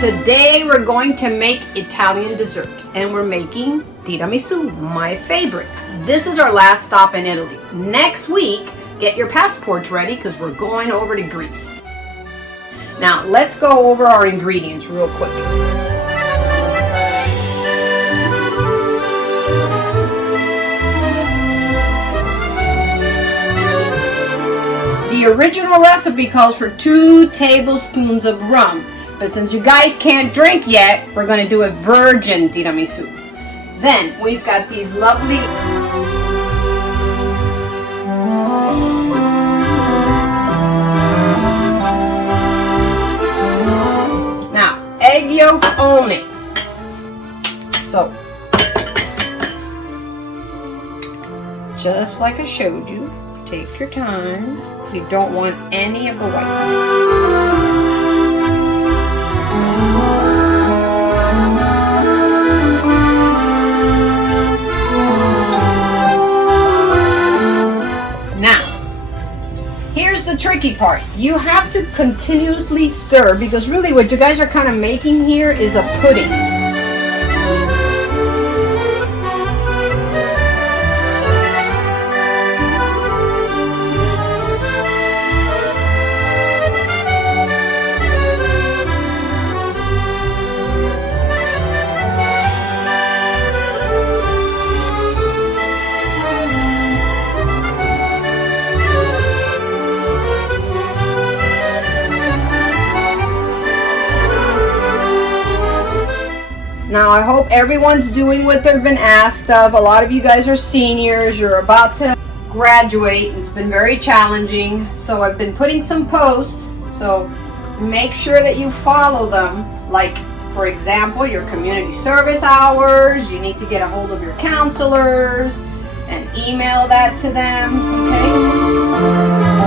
Today we're going to make Italian dessert, and we're making tiramisu, my favorite. This is our last stop in Italy. Next week, get your passports ready because we're going over to Greece. Now, let's go over our ingredients real quick. The original recipe calls for 2 tablespoons of rum, but since you guys can't drink yet, we're going to do a virgin tiramisu. Then we've got these lovely now egg yolk only. So just like I showed you, take your time. You don't want any of the whites. Now, here's the tricky part. You have to continuously stir because really what you guys are kind of making here is a pudding. Now, I hope everyone's doing what they've been asked of. A lot of you guys are seniors. You're about to graduate. It's been very challenging. So I've been putting some posts. So make sure that you follow them. Like, for example, your community service hours. You need to get a hold of your counselors and email that to them. Okay?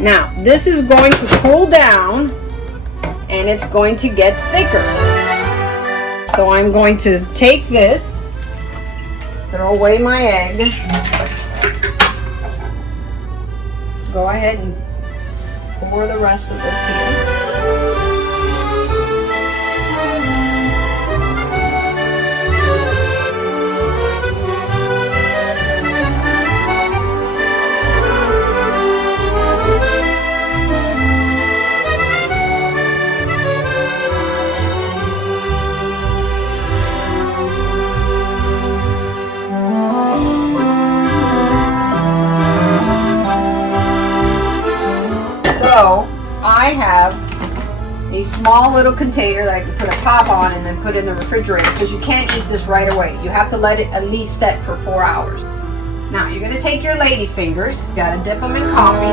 Now, this is going to cool down and it's going to get thicker. So I'm going to take this, throw away my egg, go ahead and pour the rest of this here. So I have a small little container that I can put a top on and then put in the refrigerator because you can't eat this right away. You have to let it at least set for 4 hours. Now you're going to take your lady fingers, you got to dip them in coffee.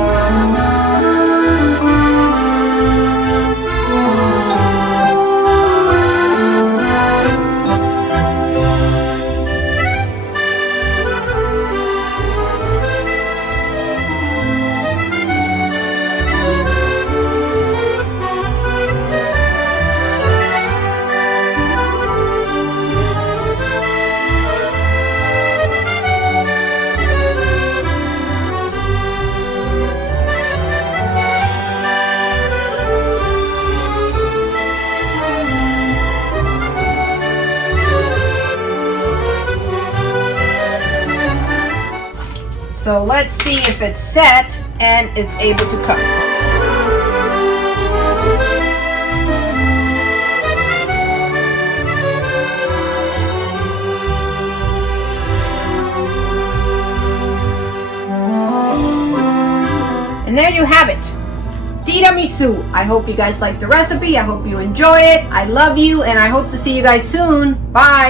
So let's see if it's set and it's able to cook. And there you have it. Tiramisu. I hope you guys like the recipe. I hope you enjoy it. I love you and I hope to see you guys soon. Bye.